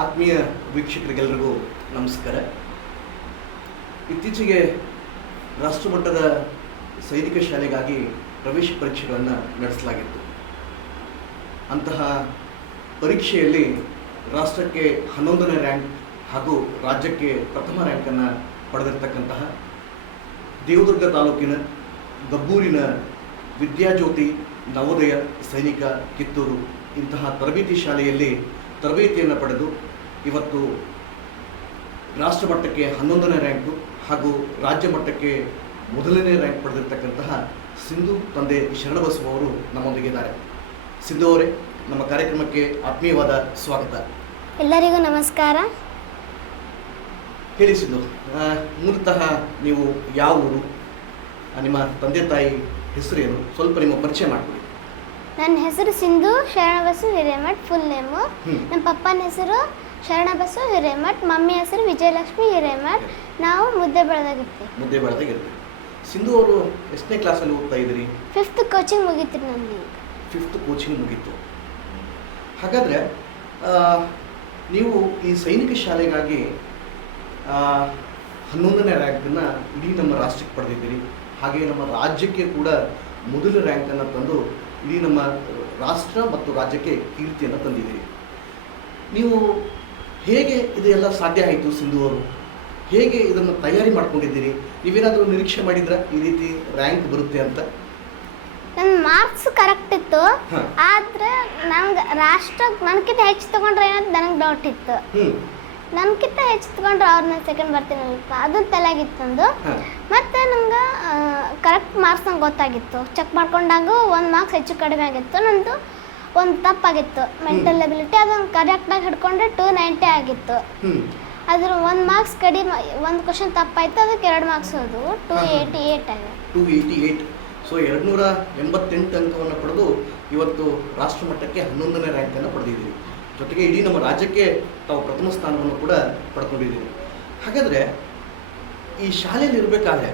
ಆತ್ಮೀಯ ವೀಕ್ಷಕರಿಗೆಲ್ಲರಿಗೂ ನಮಸ್ಕಾರ. ಇತ್ತೀಚೆಗೆ ರಾಷ್ಟ್ರಮಟ್ಟದ ಸೈನಿಕ ಶಾಲೆಗಾಗಿ ಪ್ರವೇಶ ಪರೀಕ್ಷೆಗಳನ್ನು ನಡೆಸಲಾಗಿತ್ತು. ಅಂತಹ ಪರೀಕ್ಷೆಯಲ್ಲಿ ರಾಷ್ಟ್ರಕ್ಕೆ 11ನೇ ರ್ಯಾಂಕ್ ಹಾಗೂ ರಾಜ್ಯಕ್ಕೆ ಪ್ರಥಮ ರ್ಯಾಂಕನ್ನು ಪಡೆದಿರತಕ್ಕಂತಹ ದೇವದುರ್ಗ ತಾಲೂಕಿನ ಗಬ್ಬೂರಿನ ವಿದ್ಯಾಜ್ಯೋತಿ ನವೋದಯ ಸೈನಿಕ ಕಿತ್ತೂರು ಇಂತಹ ತರಬೇತಿ ಶಾಲೆಯಲ್ಲಿ ತರಬೇತಿಯನ್ನು ಪಡೆದು ಇವತ್ತು ರಾಷ್ಟ್ರ ಮಟ್ಟಕ್ಕೆ 11ನೇ ರ್ಯಾಂಕು ಹಾಗೂ ರಾಜ್ಯ ಮಟ್ಟಕ್ಕೆ ಮೊದಲನೇ ರ್ಯಾಂಕ್ ಪಡೆದಿರತಕ್ಕಂತಹ ಸಿಂಧು ತಂದೆ ಶರಣಬಸವ ಅವರು ನಮ್ಮೊಂದಿಗಿದ್ದಾರೆ. ಸಿಂಧು ಅವರೇ, ನಮ್ಮ ಕಾರ್ಯಕ್ರಮಕ್ಕೆ ಆತ್ಮೀಯವಾದ ಸ್ವಾಗತ. ಎಲ್ಲರಿಗೂ ನಮಸ್ಕಾರ. ಹೇಳಿ ಸಿಂಧು, ಮೂಲತಃ ನೀವು ಯಾವ ಊರು, ನಿಮ್ಮ ತಂದೆ ತಾಯಿ ಹೆಸರು ಏನು, ಸ್ವಲ್ಪ ನಿಮ್ಮ ಪರಿಚಯ ಮಾಡಿಕೊಡಿ. ನನ್ನ ಹೆಸರು ಸಿಂಧು ಶರಣಬಸವ ಹಿರೇಮಠ್, ಫುಲ್ ನೇಮು. ನಮ್ಮ ಪಪ್ಪನ ಹೆಸರು ಶರಣಬಸವ ಹಿರೇಮಠ್, ಮಮ್ಮಿ ಹೆಸರು ವಿಜಯಲಕ್ಷ್ಮಿ ಹಿರೇಮಠ್. ನಾವು ಮುದ್ದೆ ಬೆಳೆದಾಗಿರ್ತೀವಿ. ಸಿಂಧು ಅವರು ಎಷ್ಟನೇ ಕ್ಲಾಸಲ್ಲಿ ಓದ್ತಾ ಇದ್ದೀರಿ? 5th ಕೋಚಿಂಗ್ ಮುಗೀತು ನನಗೆ. 5th ಕೋಚಿಂಗ್ ಮುಗೀತು. ಹಾಗಾದರೆ ನೀವು ಈ ಸೈನಿಕ ಶಾಲೆಗಾಗಿ 11ನೇ ರ್ಯಾಂಕನ್ನು ಇಡೀ ನಮ್ಮ ರಾಷ್ಟ್ರಕ್ಕೆ ಪಡೆದಿದ್ದೀರಿ. ಹಾಗೆ ನಮ್ಮ ರಾಜ್ಯಕ್ಕೆ ಕೂಡ ಮೊದಲ ರ್ಯಾಂಕನ್ನು ತಂದು ಇಡೀ ನಮ್ಮ ರಾಷ್ಟ್ರ ಮತ್ತು ರಾಜ್ಯಕ್ಕೆ ಕೀರ್ತಿಯನ್ನು ತಂದಿದ್ದೀರಿ. ನೀವು ಹೇಗೆ ಇದೆಲ್ಲ ಸಾಧ್ಯ ಆಯಿತು ಸಿಂಧು ಅವರು? ಹೇಗೆ ಇದನ್ನು ತಯಾರಿ ಮಾಡ್ಕೊಂಡಿದ್ದೀರಿ? ನೀವೇನಾದರೂ ನಿರೀಕ್ಷೆ ಮಾಡಿದ್ರಾ ಈ ರೀತಿ ರ್ಯಾಂಕ್ ಬರುತ್ತೆ ಅಂತ? ನನ್ನ ಮಾರ್ಕ್ಸ್ ಕರೆಕ್ಟ್ ಇತ್ತು, ಆದರೆ ನಂಗೆ ರಾಷ್ಟ್ರಕ್ಕೆ ನನಗಿಂತ ಹೆಚ್ಚು ತೊಗೊಂಡ್ರೆ ಏನಂತ ನನಗೆ ಡೌಟ್ ಇತ್ತು. ನನಗಿಂತ ಹೆಚ್ಚು ತೊಗೊಂಡ್ರೆ ಅವ್ರನ್ನ ಸೆಕೆಂಡ್ ಬರ್ತೀನಲ್ಪ, ಅದು ತಲೆಯಾಗಿತ್ತಂದು. ಮತ್ತು ನಂಗೆ ಕರೆಕ್ಟ್ ಮಾರ್ಕ್ಸ್ ನಂಗೆ ಗೊತ್ತಾಗಿತ್ತು. ಚೆಕ್ ಮಾಡ್ಕೊಂಡಾಗ 1 ಮಾರ್ಕ್ಸ್ ಹೆಚ್ಚು ಕಡಿಮೆ ಆಗಿತ್ತು. ನಂದು ಒಂದು ತಪ್ಪಾಗಿತ್ತು, ಮೆಂಟಲ್ ಎಬಿಲಿಟಿ. ಅದನ್ನು ಕರೆಕ್ಟಾಗಿ ಹಿಡ್ಕೊಂಡ್ರೆ 290 ಆಗಿತ್ತು. ಅದ್ರ 1 ಮಾರ್ಕ್ಸ್ ಕಡಿಮೆ, ಒಂದು ಕ್ವಶನ್ ತಪ್ಪಾಯಿತು, ಅದಕ್ಕೆ 2 ಮಾರ್ಕ್ಸ್ ಹೋದವು. 288 ಆಗಿದೆ. 288. ಸೊ 288 ಅಂಕವನ್ನು ಪಡೆದು ಇವತ್ತು ರಾಷ್ಟ್ರ ಮಟ್ಟಕ್ಕೆ 11ನೇ ರ್ಯಾಂಕನ್ನು ಪಡೆದಿದ್ದೀರಿ. ಜೊತೆಗೆ ಇಡೀ ನಮ್ಮ ರಾಜ್ಯಕ್ಕೆ ತಾವು ಪ್ರಥಮ ಸ್ಥಾನವನ್ನು ಕೂಡ ಪಡ್ಕೊಂಡಿದ್ದೀರಿ. ಹಾಗಾದರೆ ಈ ಶಾಲೆಯಲ್ಲಿ ಇರಬೇಕಾದ್ರೆ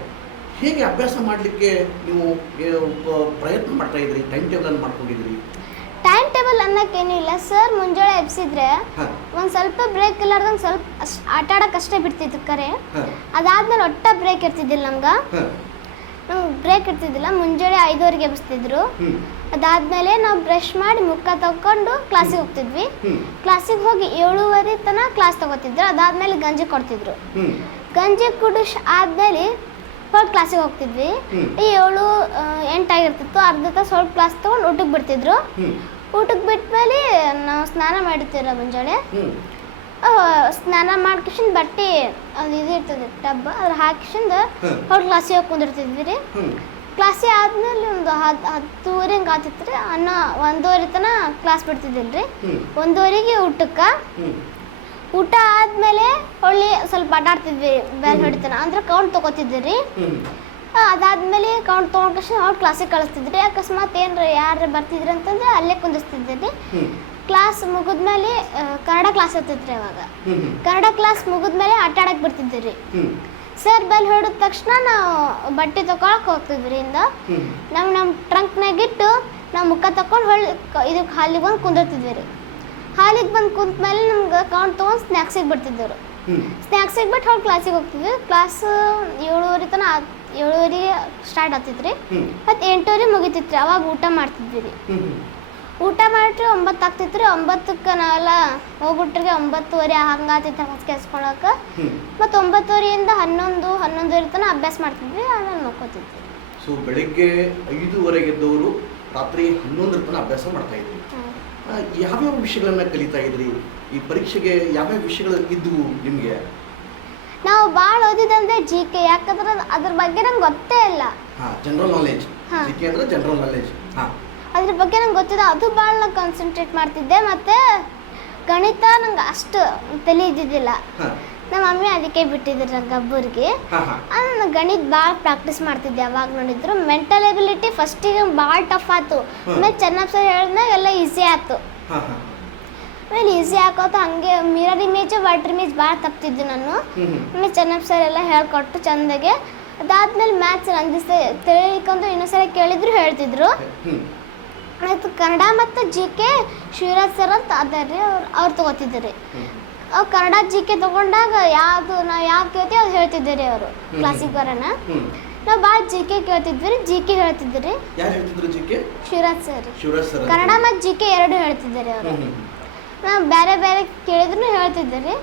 ಹೇಗೆ ಅಭ್ಯಾಸ ಮಾಡಲಿಕ್ಕೆ ನೀವು ಪ್ರಯತ್ನ ಮಾಡ್ತಾ ಇದ್ದೀರಿ? ಟೈಮ್ ಟೇಬಲನ್ನು ಮಾಡ್ಕೊಂಡಿದ್ದೀರಿ? ಟೈಮ್ ಟೇಬಲ್ ಅನ್ನೋಕ್ಕೇನೂ ಇಲ್ಲ ಸರ್. ಮುಂಜಾನೆ ಎಬ್ಸಿದ್ರೆ ಒಂದು ಸ್ವಲ್ಪ ಬ್ರೇಕ್ ಇಲ್ಲಾರ್ದಂಗೆ ಸ್ವಲ್ಪ ಆಟ ಆಡೋಕೆ ಅಷ್ಟೇ ಬಿಡ್ತಿದ್ದು ಕರೆ. ಅದಾದ್ಮೇಲೆ ಒಟ್ಟ ಬ್ರೇಕ್ ಇರ್ತಿದ್ದಿಲ್ಲ ನಮ್ಗೆ ಬ್ರೇಕ್ ಇರ್ತಿದ್ದಿಲ್ಲ. ಮುಂಜಾನೆ 5:30ಗೆ ಎಬ್ಸ್ತಿದ್ರು. ಅದಾದ್ಮೇಲೆ ನಾವು ಬ್ರಷ್ ಮಾಡಿ ಮುಖ ತಗೊಂಡು ಕ್ಲಾಸಿಗೆ ಹೋಗ್ತಿದ್ವಿ. ಕ್ಲಾಸಿಗೆ ಹೋಗಿ 7:30 ತನಕ ಕ್ಲಾಸ್ ತಗೋತಿದ್ರು. ಅದಾದ್ಮೇಲೆ ಗಂಜಿ ಕೊಡ್ತಿದ್ರು. ಗಂಜಿ ಕುಡಿಸ್ ಆದ್ಮೇಲೆ ಹೊರಗೆ ಕ್ಲಾಸಿಗೆ ಹೋಗ್ತಿದ್ವಿ. 7-8 ಆಗಿರ್ತಿತ್ತು. ಅರ್ಧ ತಾಸು ಹೊರಗೆ ಕ್ಲಾಸ್ ತಗೊಂಡು ಊಟಕ್ಕೆ ಬಿಡ್ತಿದ್ರು. ಊಟಕ್ಕೆ ಬಿಟ್ಮೇಲೆ ನಾವು ಸ್ನಾನ ಮಾಡಿರ್ತೀರ ಮುಂಜಾನೆ. ಸ್ನಾನ ಮಾಡ್ಕಿಶನ್ ಬಟ್ಟೆ ಅದು ಇದು ಇರ್ತದೆ ಟಬ್, ಅದ್ರ ಹಾಕಿಶಂದು ಹೊರಗೆ ಕ್ಲಾಸಿಗೆ ಹೋಗಿ ಕುಂದಿರ್ತಿದ್ವಿ ರೀ. ಕ್ಲಾಸಿಗೆ ಆದ್ಮೇಲೆ ಒಂದು 10:30 ಹಿಂಗೆ ಆತಿತ್ತು ರೀ. 1:30 ತನಕ ಕ್ಲಾಸ್ ಬಿಡ್ತಿದ್ದಿಲ್ಲ ರೀ. 1:30ಗೆ ಊಟಕ್ಕೆ. ಊಟ ಆದಮೇಲೆ ಹೊಳ್ಳಿ ಸ್ವಲ್ಪ ಆಟ ಆಡ್ತಿದ್ವಿ, ಬೆಲ್ ಹೊಡಿತಾನ ಅಂದ್ರೆ ಕೌಂಟ್ ತೊಗೋತಿದ್ವಿ ರೀ. ಅದಾದ್ಮೇಲೆ ಕೌಂಟ್ ತೊಗೊಂಡ್ಕಷ್ಟ ಅವ್ರು ಕ್ಲಾಸಿಗೆ ಕಳಿಸ್ತಿದ್ರಿ. ಅಕಸ್ಮಾತ್ ಏನ್ರಿ ಯಾರು ಬರ್ತಿದ್ರಿ ಅಂತಂದ್ರೆ ಅಲ್ಲೇ ಕುಂದಿಸ್ತಿದ್ರಿ. ಕ್ಲಾಸ್ ಮುಗಿದ್ಮೇಲೆ ಕನ್ನಡ ಕ್ಲಾಸ್ ಇರ್ತಿದ್ರಿ. ಅವಾಗ ಕನ್ನಡ ಕ್ಲಾಸ್ ಮುಗಿದ್ಮೇಲೆ ಆಟ ಆಡಕ್ಕೆ ಬಿಡ್ತಿದ್ವಿ. ಸರ್ ಬೆಲ್ ಹೊಡಿದ ತಕ್ಷಣ ನಾವು ಬಟ್ಟೆ ತೊಗೊಳಕ್ಕೆ ಹೋಗ್ತಿದ್ವಿ. ನಮ್ಮ ಟ್ರಂಕ್ನಾಗಿಟ್ಟು ನಾವು ಮುಖ ತಗೊಂಡು ಹೊಳ್ಳಿ ಇದಕ್ಕೆ ಹಾಲಿಗೆ ಬಂದು ಕುಂದಿರ್ತಿದ್ವಿ ರೀ. ಹಾಲಿಗೆ ಬಂದು ಕುಂತ್ಮೇಲೆ ನಮ್ಗೆ ಕೌಂಟ್ ತೊಗೊಂಡು ಸ್ನ್ಯಾಕ್ಸಿಗೆ ಬಿಡ್ತಿದ್ದೆವು. ಸ್ನ್ಯಾಕ್ಸಿಗೆ ಬಿಟ್ಟು ಹೊಳ್ಳಿ ಕ್ಲಾಸಿಗೆ ಹೋಗ್ತಿದ್ವಿ. ಕ್ಲಾಸ್ 7:30 ತನಕ 7:30ಗೆ ಸ್ಟಾರ್ಟ್ ಆಗ್ತಿದ್ರಿ. ಮತ್ತು 8:30 ಮುಗಿತಿತ್ತು. ಅವಾಗ ಊಟ ಮಾಡ್ತಿದ್ವಿ ರೀ. ಊಟ ಮಾಡಿರಿ 9 ಆಗ್ತಿತ್ತು ರೀ. 9ಕ್ಕೆ ನಾವೆಲ್ಲ ಹೋಗ್ಬಿಟ್ರಿಗೆ 9:30 ಹಂಗಾತಿತ್ತು ಹಾಸಿಗೆ ಹಸ್ಕೊಳಕ್ಕೆ. ಮತ್ತು 9:30ಯಿಂದ 11-11:30 ತನಕ ಅಭ್ಯಾಸ ಮಾಡ್ತಿದ್ವಿ. ಆಮೇಲೆ ನೋಡ್ಕೋತಿದ್ವಿ. ಸೊ ಬೆಳಿಗ್ಗೆ 5:00ವರೆಗೆ ಎದ್ದವರು ರಾತ್ರಿ 11 ತನಕ ಅಭ್ಯಾಸ ಮಾಡ್ತಾ ಇದ್ವಿ. ಯಾವ್ಯಾವ ವಿಷಯಗಳನ್ನ ಕಲಿತಾ ಇದ್ರಿ? ಈ ಪರೀಕ್ಷೆಗೆ ಯಾವ್ಯಾವ ವಿಷಯಗಳು ಇದ್ವು ನಿಮಗೆ? ನಾವು ಭಾಳ ಓದಿದಂದ್ರೆ GK. ಯಾಕಂದ್ರೆ ಅದ್ರ ಬಗ್ಗೆ ನಂಗೆ ಗೊತ್ತೇ ಇಲ್ಲ. General knowledge. GK ಅಂದ್ರೆ ಜನರಲ್ ನಾಲೆಜ್. ಅದ್ರ ಬಗ್ಗೆ ನಂಗೆ ಗೊತ್ತಿದೆ. ಅದು ಭಾಳ ನಾನು ಕಾನ್ಸಂಟ್ರೇಟ್ ಮಾಡ್ತಿದ್ದೆ. ಮತ್ತು ಗಣಿತ ನಂಗೆ ಅಷ್ಟು ತಲೆ ಇದ್ದಿದ್ದಿಲ್ಲ. ನಮ್ಮ ಮಮ್ಮಿ ಅದಕ್ಕೆ ಬಿಟ್ಟಿದ್ರು ನಂಗೆ ಗಬ್ಬೂರಿಗೆ. ನಾನು ಗಣಿತ ಭಾಳ ಪ್ರಾಕ್ಟೀಸ್ ಮಾಡ್ತಿದ್ದೆ. ಅವಾಗ ನೋಡಿದ್ರು ಮೆಂಟಲ್ ಎಬಿಲಿಟಿ ಫಸ್ಟಿಗೆ ಭಾಳ ಟಫ್ ಆಯ್ತು. ಆಮೇಲೆ ಚೆನ್ನಪ್ಪ ಸರ್ ಹೇಳಿದ್ನಾಗ ಎಲ್ಲ ಈಸಿ ಆಯ್ತು. ಆಮೇಲೆ ಈಸಿ ಹಾಕೋತ ಹಂಗೆ ಮಿರರ್ ಇಮೇಜ್ ವಾಟರ್ ಇಮೇಜ್ ಭಾಳ ತಪ್ತಿದ್ದು ನಾನು. ಆಮೇಲೆ ಚೆನ್ನಪ್ಪ ಸರ್ ಎಲ್ಲ ಹೇಳ್ಕೊಟ್ಟು ಚಂದಾಗೆ. ಅದಾದ್ಮೇಲೆ ಮ್ಯಾಥ್ಸ್ ನಂದು ತಿಳಿಲಿಕ್ಕಂದ್ರೆ ಇನ್ನೊಂದ್ಸಲ ಕೇಳಿದ್ರು ಹೇಳ್ತಿದ್ರು. ಮತ್ತು ಕನ್ನಡ ಮತ್ತು GK ಶಿವರಾಜ್ ಸರ್ ಅಂತ ಅದಾರ ರೀ. ಅವ್ರು ತೊಗೋತಿದ್ರು ರೀ. ಅವು ಕನ್ನಡ ಜಿ ಕೆ ತೊಗೊಂಡಾಗ ನಾವು ಯಾವ್ದು ಕೇಳ್ತೀವಿ ಅದು ಹೇಳ್ತಿದ್ದೀರಿ ಅವರು ಕ್ಲಾಸಿಗೆ ಬರೋಣ. ನಾವು ಭಾಳ ಜಿ ಕೆ ಕೇಳ್ತಿದ್ವಿ, ಜಿ ಕೆ ಹೇಳ್ತಿದ್ರಿ. ಯಾರು ಹೇಳ್ತಿದ್ರು G K? Shivraj sir. Shivraj sir Kannada ಮತ್ತು ಜಿ ಕೆ ಎರಡು ಹೇಳ್ತಿದ್ದಾರೆ ಅವರು. ನಾವು ಬೇರೆ ಬೇರೆ ಕೇಳಿದ್ರು ಹೇಳ್ತಿದ್ದೀರಿ.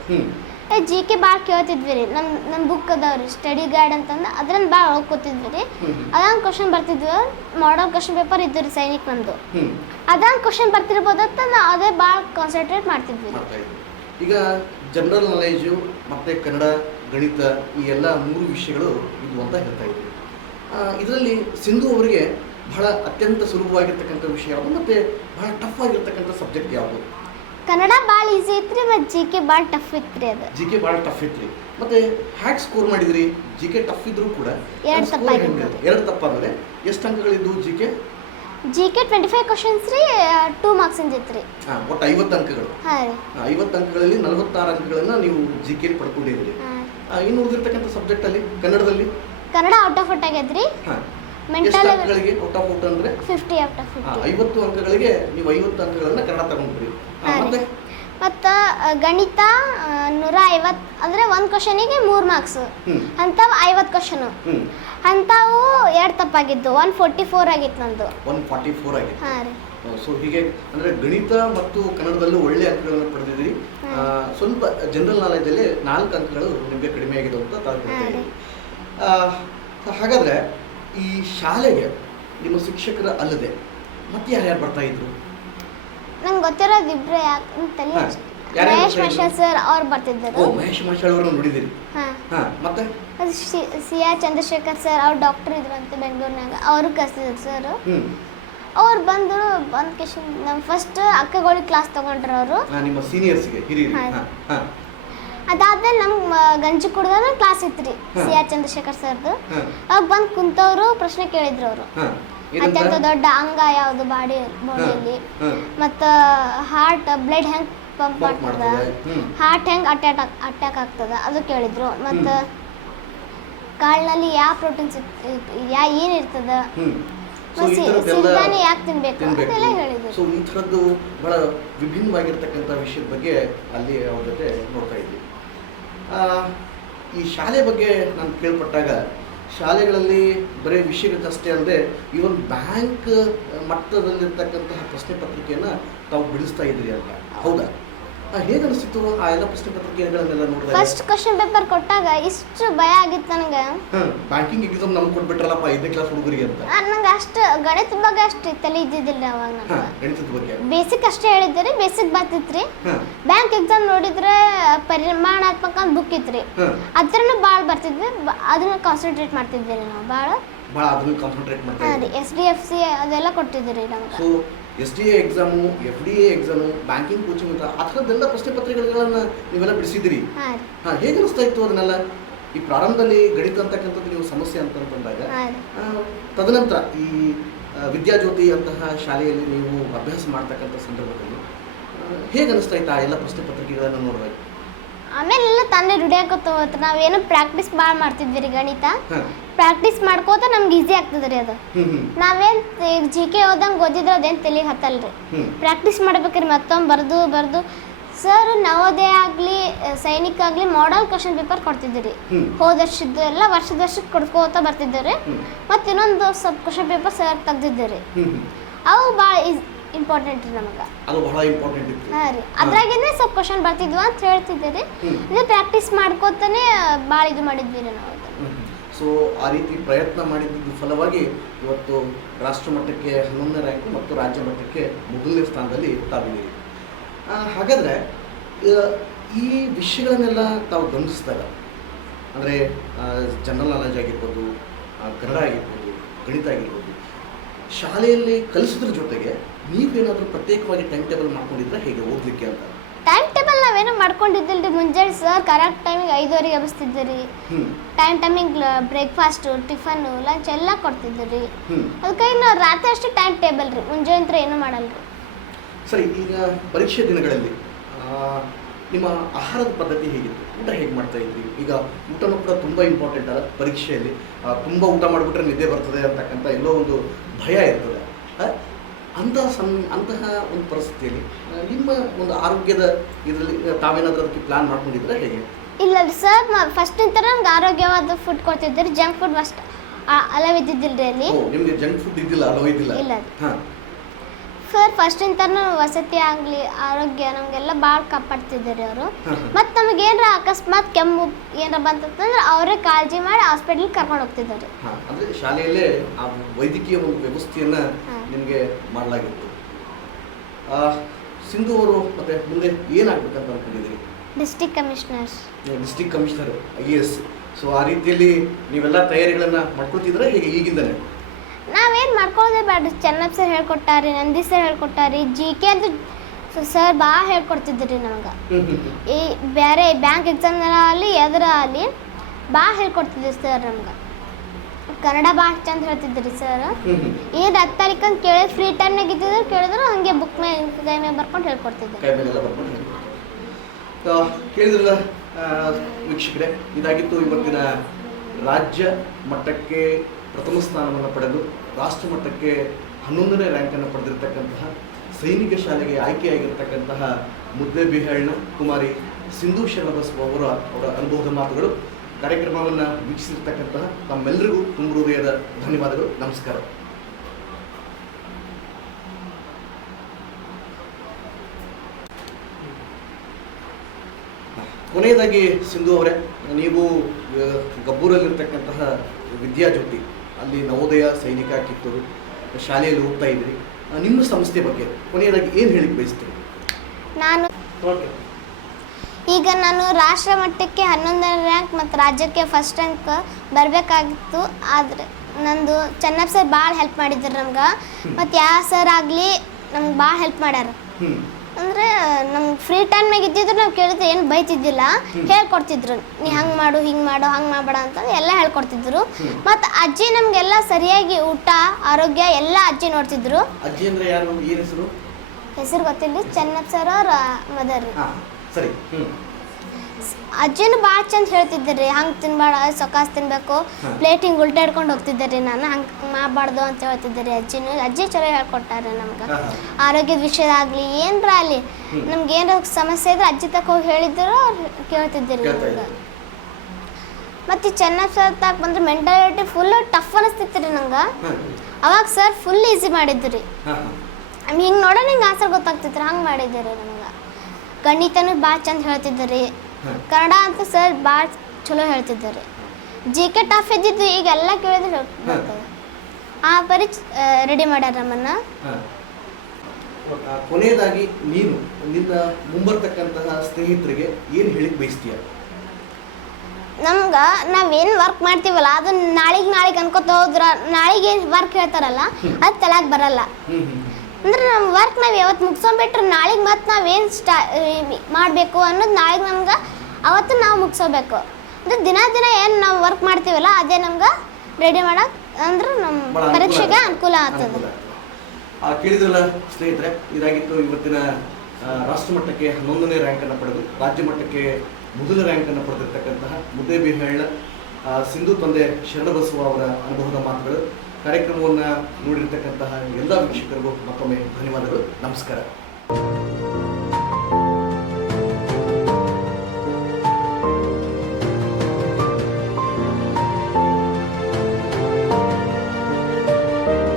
ಜಿ ಕೆ ಭಾಳ ಕೇಳ್ತಿದ್ವಿ ರೀ. ನಮ್ಮ ಬುಕ್ ಅದಾವ್ರಿ ಸ್ಟಡಿ ಗೈಡ್ ಅಂತಂದು ಅದ್ರಿಂದ ಭಾಳ ಓದ್ಕೋತಿದ್ವಿ ರೀ. ಅದಂಗೆ ಕ್ವಶನ್ ಬರ್ತಿದ್ವಿ, ಮಾಡಲ್ ಕ್ವಶನ್ ಪೇಪರ್ ಇದ್ದು ರೀ ಸೈನಿಕ್ ನಮ್ಮದು. ಅದಂಗೆ ಕ್ವಶನ್ ಬರ್ತಿರ್ಬೋದಂತ ನಾವು ಅದೇ ಭಾಳ ಕಾನ್ಸಂಟ್ರೇಟ್ ಮಾಡ್ತಿದ್ವಿ. ಈಗ ಜನರಲ್ ನಾಲೆಜು ಮತ್ತು ಕನ್ನಡ, ಗಣಿತ ಈ ಎಲ್ಲ 3 ವಿಷಯಗಳು ಇದು ಅಂತ ಹೇಳ್ತಾ ಇದ್ವಿ. ಇದರಲ್ಲಿ ಸಿಂಧು ಅವರಿಗೆ ಬಹಳ ಅತ್ಯಂತ ಸುಲಭವಾಗಿರ್ತಕ್ಕಂಥ ವಿಷಯ ಯಾವುದು ಮತ್ತು ಬಹಳ ಟಫ್ ಆಗಿರ್ತಕ್ಕಂಥ ಸಬ್ಜೆಕ್ಟ್ ಯಾವುದು? ಕನ್ನಡ ಭಾಳ ಈಸಿ ಐತ್ರಿ ಮತ್ತು ಜಿ ಕೆ ಭಾಳ ಟಫ್ ಇತ್ತು ರೀ. ಅದು ಜಿ ಕೆ ಭಾಳ ಟಫ್ ಇತ್ತು ರೀ. ಮತ್ತು ಹ್ಯಾಕ್ ಸ್ಕೋರ್ ಮಾಡಿದ್ರಿ? ಜಿ ಕೆ ಟಫ್ ಇದ್ರೂ ಕೂಡ 2 ತಪ್ಪಾದರೆ ಎಷ್ಟು ಅಂಕಗಳಿದ್ದು G K? G K 25 questions ರೀ, 2 ಮಾರ್ಕ್ಸ್ ಇತ್ತು ರೀ. ಒಟ್ಟು 50 ಅಂಕಗಳು. ಹಾಂ ರೀ. 50 ಅಂಕಗಳಲ್ಲಿ 46 ಅಂಕಗಳನ್ನು ನೀವು ಜಿ ಕೆ ಪಡ್ಕೊಂಡಿದ್ದೀರಿ. ಇನ್ನು ಉಳಿದಿರ್ತಕ್ಕಂಥ ಸಬ್ಜೆಕ್ಟಲ್ಲಿ ಕನ್ನಡದಲ್ಲಿ? ಕನ್ನಡ ಔಟ್ ಆಫ್ ಔಟ್ ಆಗೈತೆ ರೀ. ಮೆಂಟಲ್ ಅಂಕಗಳಿಗೆ ಔಟ್ ಆಫ್ ಔಟ್ ಅಂದರೆ 50 ಔಟ್ ಆಫ್ 50. 50 ಅಂಕಗಳಿಗೆ ನೀವು 50 ಅಂಕಗಳನ್ನು ಕನ್ನಡ ತಗೊಂಡ್ರಿ. ಮತ್ತು ಗಣಿತ 150 ಅಂದರೆ 1 ಕ್ವಶನಿಗೆ 3 ಮಾರ್ಕ್ಸ್. ಅಂಥವು 50 ಕ್ವಶನು. ಅಂಥವು 2 ತಪ್ಪಾಗಿದ್ದು. 144 ಆಗಿತ್ತು ನಂದು. 144 ಆಗಿತ್ತು. ಹಾಂ ರೀ. ಸೊ ಹೀಗೆ ಅಂದರೆ ಗಣಿತ ಮತ್ತು ಕನ್ನಡದಲ್ಲೂ ಒಳ್ಳೆ ಅಂಕಗಳನ್ನು ಪಡೆದಿದ್ದೀರಿ. ಸ್ವಲ್ಪ ಜನರಲ್ ನಾಲೆಜಲ್ಲಿ 4 ಅಂಕಗಳು ನಿಮಗೆ ಕಡಿಮೆ ಆಗಿದೆ ಅಂತ ತಾಳ್ಕೊಳ್ತೀವಿ. ಹಾಗಾದರೆ ಈ ಶಾಲೆಗೆ ನಿಮ್ಮ ಶಿಕ್ಷಕರ ಅಲ್ಲದೆ ಮತ್ತೆ ಯಾರ್ಯಾರು ಬರ್ತಾ ಇದ್ರು? ನಂಗೆ ಗೊತ್ತಿರೋದು ಇಬ್ಬರೇ. ಯಾಕಂತಲ್ಲಿ ಮಹೇಶ್ ಮಾಷಾಳ್ ಸರ್ ಅವ್ರು ಬರ್ತಿದ್ದರು. ಮಹೇಶ್ ಮಾಷಾಳ್ ಅವ್ರನ್ನ ನೋಡಿದಿರಿ? ಮತ್ತೆ ಅದು ಸಿ ಆರ್ ಚಂದ್ರಶೇಖರ್ ಸರ್ ಅವ್ರು ಡಾಕ್ಟರ್ ಇದ್ರಂತೆ ಬೆಂಗಳೂರಿನಾಗ, ಅವರು ಕರ್ಸಿದ್ರು ಸರ್. ಅವ್ರು ಬಂದು ಕಿಶನ್ ನಮ್ಮ ಫಸ್ಟ್ ಅಕ್ಕಗಳಿಗೆ ಕ್ಲಾಸ್ ತೊಗೊಂಡ್ರು ಅವರು, ನಿಮ್ಮ ಸೀನಿಯರ್ಸ್ಗೆ ಹಿರಿಯರು. ಅದಾದ್ಮೇಲೆ ನಮ್ಗೆ ಗಂಜಿ ಕುಡ್ದಾಗ ಕ್ಲಾಸ್ ಇತ್ತು ರೀ ಸಿ ಆರ್ ಚಂದ್ರಶೇಖರ್ ಸರ್ದು. ಅವಾಗ ಬಂದು ಕುಂತವರು ಪ್ರಶ್ನೆ ಕೇಳಿದ್ರು ಅವರು. ಅತ್ಯಂತ ದೊಡ್ಡ ಅಂಗ ಯಾವುದು ಬಾಡಿಯಲ್ಲಿ, ಮತ್ತು ಹಾರ್ಟ್ ಬ್ಲಡ್ ಹೆಂಗೆ ಪಂಪ್ ಆಗ್ತದ, ಹಾರ್ಟ್ ಹೆಂಗೆ ಅಟ್ಯಾಕ್ ಆಗ್ತದ ಅದು ಕೇಳಿದ್ರು. ಮತ್ತು ಕಾಳಿನಲ್ಲಿ ಯಾವ ಪ್ರೋಟೀನ್ಸ್ ಏನಿರ್ತದ, ಸಿರಿಧಾನ್ಯ ಯಾಕೆ ತಿನ್ಬೇಕು ಅಂತೆಲ್ಲ ಹೇಳಿದ್ರು. ಸೊ ಈ ಥರದ್ದು ಬಹಳ ವಿಭಿನ್ನವಾಗಿರ್ತಕ್ಕಂಥ ವಿಷಯದ ಬಗ್ಗೆ ಅಲ್ಲಿ ಅವ್ರ ಜೊತೆ ನೋಡ್ತಾ ಇದ್ವಿ. ಈ ಶಾಲೆ ಬಗ್ಗೆ ನಾನು ಕೇಳ್ಪಟ್ಟಾಗ ಶಾಲೆಗಳಲ್ಲಿ ಬರೀ ವಿಷಯಗಷ್ಟೇ ಅಲ್ಲದೆ ಇವನ್ ಬ್ಯಾಂಕ್ ಮಟ್ಟದಲ್ಲಿರ್ತಕ್ಕಂತಹ ಪ್ರಶ್ನೆ ಪತ್ರಿಕೆಯನ್ನು ತಾವು ಬಿಡಿಸ್ತಾ ಇದ್ರಿ ಅಂತ, ಹೌದಾ? ಹೇಗೆ ಅನಿಸ್ತಿತ್ತು ಆ ಎಲ್ಲ ಪ್ರಶ್ನೆ ಪತ್ರಿಕೆಗಳನ್ನೆಲ್ಲ ನೋಡಿದಾಗ? ಫಸ್ಟ್ ಕ್ವಶನ್ ಪೇಪರ್ ಕೊಟ್ಟಾಗ ಇಷ್ಟು ಭಯ ಆಗಿತ್ತು ನನಗೆ. ಬ್ಯಾಂಕಿಂಗ್ ಎಕ್ಸಾಮ್ ನಮ್ಗೆ ಕೊಟ್ಬಿಟ್ರಲ್ಲಪ್ಪ 5ನೇ ಕ್ಲಾಸ್ ಹುಡುಗರಿಗೆ ಅಂತ. ನಂಗೆ ಅಷ್ಟು ಗಣಿತದ ಬಗ್ಗೆ ಅಷ್ಟು ತಲೆ ಇದ್ದಿದ್ದಿಲ್ಲ ಅವಾಗ. ಗಣಿತದ ಬಗ್ಗೆ ಬೇಸಿಕ್ ಅಷ್ಟೇ ಹೇಳಿದ್ರಿ, ಬೇಸಿಕ್ ಬರ್ತಿತ್ರಿ. ಬ್ಯಾಂಕ್ ಎಕ್ಸಾಮ್ ನೋಡಿದ್ರೆ ಪರಿಮಾಣಾತ್ಮಕ ಅಂತ ಬುಕ್ ಇತ್ರಿ, ಅದ್ರನ್ನು ಭಾಳ ಬರ್ತಿದ್ವಿ. ಅದನ್ನ ಕಾನ್ಸಂಟ್ರೇಟ್ ಮಾಡ್ತಿದ್ವಿ ನಾವು ಭಾಳ. ಅದನ್ನ ಕಾನ್ಸಂಟ್ರೇಟ್ ಮಾಡ್ತಿದ್ವಿ. SDFC ಅದೆಲ್ಲ ಕೊಟ್ಟಿದ್ರಿ ನಮ್ಗೆ. SDA exam, FDA exam, banking coaching ಅಂತ ಆ ಥರದ್ದೆಲ್ಲ ಪ್ರಶ್ನೆ ಪತ್ರಿಕೆಗಳನ್ನ ನೀವೆಲ್ಲ ಬಿಡಿಸಿದಿರಿ. ಹೇಗೆ ಅನಿಸ್ತಾ ಇತ್ತು ಅದನ್ನೆಲ್ಲ? ಈ ಪ್ರಾರಂಭದಲ್ಲಿ ಗಣಿತ ಅಂತಕ್ಕಂಥದ್ದು ನೀವು ಸಮಸ್ಯೆ ಅಂತಂದಾಗ, ತದನಂತರ ಈ ವಿದ್ಯಾಜ್ಯೋತಿ ಅಂತಹ ಶಾಲೆಯಲ್ಲಿ ನೀವು ಅಭ್ಯಾಸ ಮಾಡ್ತಕ್ಕಂಥ ಸಂದರ್ಭದಲ್ಲಿ ಹೇಗೆ ಅನಿಸ್ತಾ ಇತ್ತು ಆ ಎಲ್ಲ ಪ್ರಶ್ನೆ ಪತ್ರಿಕೆಗಳನ್ನು ನೋಡುವಾಗ? ಆಮೇಲೆಲ್ಲ ತಂದೆ ದುಡಿಯಾಕೋತ ಹೋಗ್ತ ನಾವೇನೋ ಪ್ರಾಕ್ಟೀಸ್ ಭಾಳ ಮಾಡ್ತಿದ್ವಿ ರೀ ಗಣಿತ. ಪ್ರಾಕ್ಟೀಸ್ ಮಾಡ್ಕೋತ ನಮ್ಗೆ ಈಸಿ ಆಗ್ತದೆ ರೀ ಅದು. ನಾವೇನು ಜಿ ಕೆ ಓದಂಗೆ ಓದಿದ್ರೆ ಅದೇನು ತಲೆಗೆ ಹತ್ತಲ್ರಿ. ಪ್ರಾಕ್ಟೀಸ್ ಮಾಡ್ಬೇಕ್ರಿ ಮತ್ತೊಮ್ಮೆ ಬರ್ದು ಸರ್ ನವೋದಯ ಆಗಲಿ ಸೈನಿಕ ಆಗಲಿ ಮಾಡಲ್ ಕ್ವಶನ್ ಪೇಪರ್ ಕೊಡ್ತಿದ್ರಿ. ಹೋದ ವರ್ಷದ್ದು ಎಲ್ಲ ವರ್ಷಕ್ಕೆ ಕೊಡ್ಕೋತ ಬರ್ತಿದ್ದೀರಿ. ಮತ್ತು ಇನ್ನೊಂದು ಸ್ವಲ್ಪ ಕ್ವಶನ್ ಪೇಪರ್ ಸರ್ ತೆಗ್ದಿದ್ದೀರಿ. ಅವು ಭಾಳ ಇಂಪಾರ್ಟೆಂಟ್ ರೀ ನಮಗೆ. ಅದು ಬಹಳ ಇಂಪಾರ್ಟೆಂಟ್ ಇತ್ತು. ಹಾಂ ರೀ, ಅದ್ರಾಗೇನೆ ಸ್ವಲ್ಪ ಕ್ವಶನ್ ಬರ್ತಿದ್ವು ಅಂತ ಹೇಳ್ತಿದ್ದೀರಿ. ಇದು ಪ್ರಾಕ್ಟೀಸ್ ಮಾಡ್ಕೋತಾನೆ ಭಾಳ ಇದು ಮಾಡಿದ್ವಿ ರೀ ನಾವು. ಸೊ ಆ ರೀತಿ ಪ್ರಯತ್ನ ಮಾಡಿದ್ದು ಫಲವಾಗಿ ಇವತ್ತು ರಾಷ್ಟ್ರ ಮಟ್ಟಕ್ಕೆ 11ನೇ ರ್ಯಾಂಕು ಮತ್ತು ರಾಜ್ಯ ಮಟ್ಟಕ್ಕೆ 1ನೇ ಸ್ಥಾನದಲ್ಲಿ ತಾವಿದ್ದೀರಿ. ಹಾಗಾದರೆ ಈ ವಿಷಯಗಳನ್ನೆಲ್ಲ ತಾವು ಗಮನಿಸಿದಾಗ, ಅಂದರೆ ಜನರಲ್ ನಾಲೆಜ್ ಆಗಿರ್ಬೋದು, ಕನ್ನಡ ಆಗಿರ್ಬೋದು, ಗಣಿತ ಆಗಿರ್ಬೋದು, ಶಾಲೆಯಲ್ಲಿ ಕಲಿಸೋದ್ರ ಜೊತೆಗೆ ನೀವೇನಾದರೂ ಪ್ರತ್ಯೇಕವಾಗಿ ಟೈಮ್ ಟೇಬಲ್ ಮಾಡ್ಕೊಂಡಿದ್ರೆ ಹೇಗೆ ಓದಲಿಕ್ಕೆ ಅಂತ? ಟೈಮ್ ಟೇಬಲ್ ನಾವೇನೋ ಮಾಡ್ಕೊಂಡಿದ್ದಿಲ್ಲ ರೀ. ಮುಂಜಾನೆ ಸರ್ ಕರೆಕ್ಟ್ ಟೈಮಿಗೆ 5:30 ಎಬ್ಬಿಸ್ತಿದ್ರಿ. ಟೈಮಿಂಗ್ ಬ್ರೇಕ್ಫಾಸ್ಟು, ಟಿಫನ್ನು, ಲಂಚ್ ಎಲ್ಲ ಕೊಡ್ತಿದ್ರಿ. ಅದಕ್ಕಾಗಿ ನಾವು ರಾತ್ರಿ ಅಷ್ಟೇ ಟೈಮ್ ಟೇಬಲ್ ರೀ, ಮುಂಜಾನೆ ಅಂತ ಏನೂ ಮಾಡಲ್ಲ ರೀ. ಸರಿ, ಈಗ ಪರೀಕ್ಷೆ ದಿನಗಳಲ್ಲಿ ನಿಮ್ಮ ಆಹಾರದ ಪದ್ಧತಿ ಹೇಗಿತ್ತು? ಊಟ ಹೇಗೆ ಮಾಡ್ತಾ ಇದ್ರಿ? ಈಗ ಊಟನೂ ಕೂಡ ತುಂಬ ಇಂಪಾರ್ಟೆಂಟ್ ಅಲ್ಲ ಪರೀಕ್ಷೆಯಲ್ಲಿ. ತುಂಬ ಊಟ ಮಾಡಿಬಿಟ್ರೆ ನಿದ್ದೆ ಬರ್ತದೆ ಅಂತಕ್ಕಂಥ ಎಲ್ಲೋ ಒಂದು ಭಯ ಇರ್ತದೆ. ಅಂತಹ ಒಂದು ಪರಿಸ್ಥಿತಿಯಲ್ಲಿ ನಿಮ್ಮ ಒಂದು ಆರೋಗ್ಯದ ಇದರಲ್ಲಿ ತಾವೇನಾದರೂ ಅದಕ್ಕೆ ಪ್ಲಾನ್ ಮಾಡ್ಕೊಂಡಿದ್ರೆ ಹೇಗೆ? ಇಲ್ಲ ಸರ್, ಫಸ್ಟ್ ಇಂತ ನಮ್ಗೆ ಆರೋಗ್ಯವಾದ ಫುಡ್ ಕೊಡ್ತಿದ್ರು, ಜಂಕ್ ಫುಡ್ ಅಷ್ಟು ಅಲವ್ ಇದ್ದಿದ್ದಿಲ್ರಿ ಅಲ್ಲಿ. ನಿಮಗೆ ಜಂಕ್ ಫುಡ್ ಇದ್ದಿಲ್ಲ, ಅಲೋ ಇದ್ದಿಲ್ಲ? ಇಲ್ಲ ಸರ್, ಫಸ್ಟ್ ಇಂತನೂ ವಸತಿ ಆಗಲಿ ಆರೋಗ್ಯ ನಮಗೆಲ್ಲ ಭಾಳ ಕಾಪಾಡ್ತಿದ್ದಾರೆ ಅವರು. ಮತ್ತು ನಮಗೆ ಏನಾರ ಅಕಸ್ಮಾತ್ ಕೆಮ್ಮು ಏನಾರ ಬಂತಂದ್ರೆ ಅವರೇ ಕಾಳಜಿ ಮಾಡಿ ಹಾಸ್ಪಿಟ್ಲಿಗೆ ಕರ್ಕೊಂಡು ಹೋಗ್ತಿದ್ದಾರೆ. ಅಂದರೆ ಶಾಲೆಯಲ್ಲೇ ಆ ವೈದ್ಯಕೀಯ ಒಂದು ವ್ಯವಸ್ಥೆಯನ್ನು ನಿಮಗೆ ಮಾಡಲಾಗಿತ್ತು. ಸಿಂಧು ಅವರು ಮತ್ತೆ ಮುಂದೆ ಏನಾಗಬೇಕಂತ ಅನ್ಕೊಂಡಿದ್ದೀರಿ? District commissioner IAS. ಸೊ ಆ ರೀತಿಯಲ್ಲಿ ನೀವೆಲ್ಲ ತಯಾರಿಗಳನ್ನು ಮಾಡ್ಕೊಳ್ತಿದ್ರೆ ಹೇಗೆ ಈಗಿಂದನೇ? ನಾವೇನು ಮಾಡ್ಕೊಳ್ಳೋದೇ ಬೇಡ, ಚೆನ್ನಪ್ಪ ಸರ್ ಹೇಳ್ಕೊಟ್ಟಾರಿ, ನಂದಿ ಸರ್ ಹೇಳ್ಕೊಟ್ಟಾರಿ, GK ಅಂತ ಸರ್ ಭಾಳ ಹೇಳ್ಕೊಡ್ತಿದ್ರಿ ನಮ್ಗೆ. ಈ ಬೇರೆ ಬ್ಯಾಂಕ್ ಎಕ್ಸಾಮ್ನಾರ ಆಗಲಿ ಎದರ ಆಗಲಿ ಭಾಳ ಹೇಳ್ಕೊಡ್ತಿದ್ರಿ ಸರ್ ನಮ್ಗೆ. ಕನ್ನಡ ಭಾಳ ಚಂದ ಹೇಳ್ತಿದ್ರಿ ಸರ್. ಏನು ಹತ್ತಾರಿಕಂತ ಕೇಳಿ ಫ್ರೀ ಟೈಮ್ನಾಗ ಇದ್ದಿದ್ರು ಕೇಳಿದ್ರು ಹಾಗೆ ಬುಕ್ ಕೈ ಮೇಲೆ ಬರ್ಕೊಂಡು ಹೇಳ್ಕೊಡ್ತಿದ್ದೆ. ಕೇಳಿದ್ರಲ್ಲ ವೀಕ್ಷಕರೇ, ಇದಾಗಿತ್ತು ಇವತ್ತಿನ ರಾಜ್ಯ ಮಟ್ಟಕ್ಕೆ ಪ್ರಥಮ ಸ್ಥಾನವನ್ನು ಪಡೆದು ರಾಷ್ಟ್ರ ಮಟ್ಟಕ್ಕೆ 11ನೇ ರ್ಯಾಂಕನ್ನು ಪಡೆದಿರತಕ್ಕಂತಹ ಸೈನಿಕ ಶಾಲೆಗೆ ಆಯ್ಕೆಯಾಗಿರ್ತಕ್ಕಂತಹ ಮುದ್ದೇಬಿಹಾಳ್ನ ಕುಮಾರಿ ಸಿಂಧು ಶರಣಬಸವ ಅವರ ಅನುಭವದ ಮಾತುಗಳು. ಕಾರ್ಯಕ್ರಮವನ್ನು ವೀಕ್ಷಿಸಿರ್ತಕ್ಕಂತಹ ತಮ್ಮೆಲ್ಲರಿಗೂ ತುಂಬ ಹೃದಯದ ಧನ್ಯವಾದಗಳು. ನಮಸ್ಕಾರ. ಕೊನೆಯದಾಗಿ ಸಿಂಧು ಅವರೇ, ನೀವು ಗಬ್ಬೂರಲ್ಲಿರ್ತಕ್ಕಂತಹ ವಿದ್ಯಾಜ್ಯೋತಿ, ಅಲ್ಲಿ ನವೋದಯ, ಸೈನಿಕ, ಕಿತ್ತೂರು ಶಾಲೆಯಲ್ಲಿ ಓದ್ತಾ ಇದ್ದೀರಿ. ನಿಮ್ಮ ಸಂಸ್ಥೆ ಬಗ್ಗೆ ಕೊನೆಯದಾಗಿ ಏನು ಹೇಳಿಕ್ಕೆ ಬಯಸ್ತೀರಿ? ನಾನು ರಾಷ್ಟ್ರ ಮಟ್ಟಕ್ಕೆ 11ನೇ ರ್ಯಾಂಕ್ ಮತ್ತು ರಾಜ್ಯಕ್ಕೆ ಫಸ್ಟ್ ರ್ಯಾಂಕ್ ಬರಬೇಕಾಗಿತ್ತು. ಆದರೆ ನಂದು ಚೆನ್ನಪ್ಪ ಸರ್ ಭಾಳ ಹೆಲ್ಪ್ ಮಾಡಿದ್ರು ನಮ್ಗೆ. ಮತ್ತು ಯಾವ ಸರ್ ಆಗಲಿ ನಮ್ಗೆ ಭಾಳ ಹೆಲ್ಪ್ ಮಾಡ್ಯಾರ. ಅಂದರೆ ನಮ್ಗೆ ಫ್ರೀ ಟೈಮ್ನಾಗ ಇದ್ದಿದ್ರು ನಾವು ಕೇಳಿದ್ರೆ ಏನು ಬೈತಿದ್ದಿಲ್ಲ, ಹೇಳ್ಕೊಡ್ತಿದ್ರು. ನೀ ಹಂಗೆ ಮಾಡು, ಹಿಂಗೆ ಮಾಡು, ಹಂಗೆ ಮಾಡಬೇಡ ಅಂತಂದು ಎಲ್ಲ ಹೇಳ್ಕೊಡ್ತಿದ್ರು. ಮತ್ತು ಅಜ್ಜಿ ನಮಗೆಲ್ಲ ಸರಿಯಾಗಿ ಊಟ, ಆರೋಗ್ಯ ಎಲ್ಲ ಅಜ್ಜಿ ನೋಡ್ತಿದ್ರು. ಅಜ್ಜಿ ಅಂದರೆ ಯಾರು? ಏನು ಹೆಸರು? ಹೆಸರು ಗೊತ್ತಿಲ್ಲ, ಚೆನ್ನಪ್ಪ ಸರ್ ಅವ್ರ ಮದರ್. ಸರಿ. ಅಜ್ಜಿನೂ ಭಾಳ ಚಂದ ಹೇಳ್ತಿದ್ರಿ, ಹಂಗೆ ತಿನ್ಬೇಡ, ಸೊಕಾಸ್ ತಿನ್ಬೇಕು, ಪ್ಲೇಟಿಂಗ್ ಉಲ್ಟಾ ಹಿಡ್ಕೊಂಡು ಹೋಗ್ತಿದ್ದೀರಿ, ನಾನು ಹಂಗೆ ಮಾಡಬಾರ್ದು ಅಂತ ಹೇಳ್ತಿದ್ದೀರಿ. ಅಜ್ಜಿ ಚಲೋ ಹೇಳ್ಕೊಟ್ಟಾರೆ ನಮ್ಗೆ. ಆರೋಗ್ಯದ ವಿಷಯದಾಗಲಿ ಏನರ ಆಗಲಿ ನಮ್ಗೆ ಏನಾರ ಸಮಸ್ಯೆ ಇದ್ರೆ ಅಜ್ಜಿ ತಕ್ಕ ಹೋಗಿ ಹೇಳಿದ್ರು ಕೇಳ್ತಿದ್ದೀರಿ ನಮ್ಗೆ. ಮತ್ತು ಚೆನ್ನಪ್ಪ ಸರ್ ತಕ್ಕ ಬಂದ್ರೆ ಮೆಂಟಾಲಿಟಿ ಫುಲ್ ಟಫ್ ಅನಿಸ್ತಿತ್ತು ರೀ ನಂಗೆ. ಅವಾಗ ಸರ್ ಫುಲ್ ಈಸಿ ಮಾಡಿದ್ರಿ. ಹಿಂಗೆ ನೋಡೋಣ ಹಿಂಗೆ ಆನ್ಸರ್ ಗೊತ್ತಾಗ್ತಿತ್ತು, ಹಂಗೆ ಮಾಡಿದ್ದೀರಿ ನಮ್ಗೆ. ಗಣಿತನೂ ಭಾಳ ಚಂದ ಹೇಳ್ತಿದ್ದೀರಿ. ಕನ್ನಡ ಅಂತ ಸರ್ ಭಾಳ ಚಲೋ ಹೇಳ್ತಿದ್ದಾರೆ. GK ಟಫ್ ಇದ್ದಿದ್ದು ಈಗೆಲ್ಲ ಕೇಳಿದ್ರೆ ಆ ಪರಿ ರೆಡಿ ಮಾಡ್ಯಾರ ನಮ್ಮನ್ನು. ಕೊನೆಯದಾಗಿ ನೀನು ನಿನ್ನ ಮುಂಬರ್ತಕ್ಕಂತಹ ಸ್ನೇಹಿತರಿಗೆ ಏನು ಹೇಳಿಕ್ ಬಯಸ್ತೀಯ? ನಮ್ಗೆ ನಾವೇನು ವರ್ಕ್ ಮಾಡ್ತೀವಲ್ಲ ಅದು ನಾಳೆಗೆ ಅನ್ಕೋತ ಹೋದ್ರ ನಾಳೆಗೆ ಏನು ವರ್ಕ್ ಹೇಳ್ತಾರಲ್ಲ ಅದು ತಲೆಗೆ ಬರಲ್ಲ. ಅಂದ್ರೆ ನಮ್ಮ ವರ್ಕ್ ನಾವು ಯಾವತ್ತು ಮುಗಿಸ್ಕೊಂಡ್ಬಿಟ್ರೆ ನಾಳೆಗೆ ಮತ್ತೆ ನಾವೇನು ಮಾಡಬೇಕು ಅನ್ನೋದು ನಾಳೆಗೆ ನಮ್ಗೆ ಅವತ್ತು ನಾವು ಮುಗಿಸೋಬೇಕು. ಅಂದರೆ ದಿನ ಏನು ನಾವು ವರ್ಕ್ ಮಾಡ್ತೀವಲ್ಲ ಅದೇ ನಮ್ಗೆ ರೆಡಿ ಮಾಡೋಕೆ ಅಂದ್ರೆ ನಮ್ಮ ಪರೀಕ್ಷೆಗೆ ಅನುಕೂಲ ಆಗ್ತದೆ. ಕೇಳಿದ್ರಲ್ಲ ಸ್ನೇಹಿತರೆ, ಇದಾಗಿತ್ತು ಇವತ್ತಿನ ರಾಷ್ಟ್ರ ಮಟ್ಟಕ್ಕೆ 11ನೇ ರ್ಯಾಂಕನ್ನು ಪಡೆದು ರಾಜ್ಯ ಮಟ್ಟಕ್ಕೆ ಮೊದಲ ರ್ಯಾಂಕನ್ನು ಪಡೆದಿರ್ತಕ್ಕಂತಹ ಮುದ್ದೇಬಿಹಾಳ್ನ ಸಿಂಧು ತಂದೆ ಶರಣಬಸವ ಅವರ ಅನುಭವದ ಮಾತುಗಳು. ಕಾರ್ಯಕ್ರಮವನ್ನು ನೋಡಿರ್ತಕ್ಕಂತಹ ಎಲ್ಲ ವೀಕ್ಷಕರಿಗೂ ಮತ್ತೊಮ್ಮೆ ಧನ್ಯವಾದಗಳು. ನಮಸ್ಕಾರ.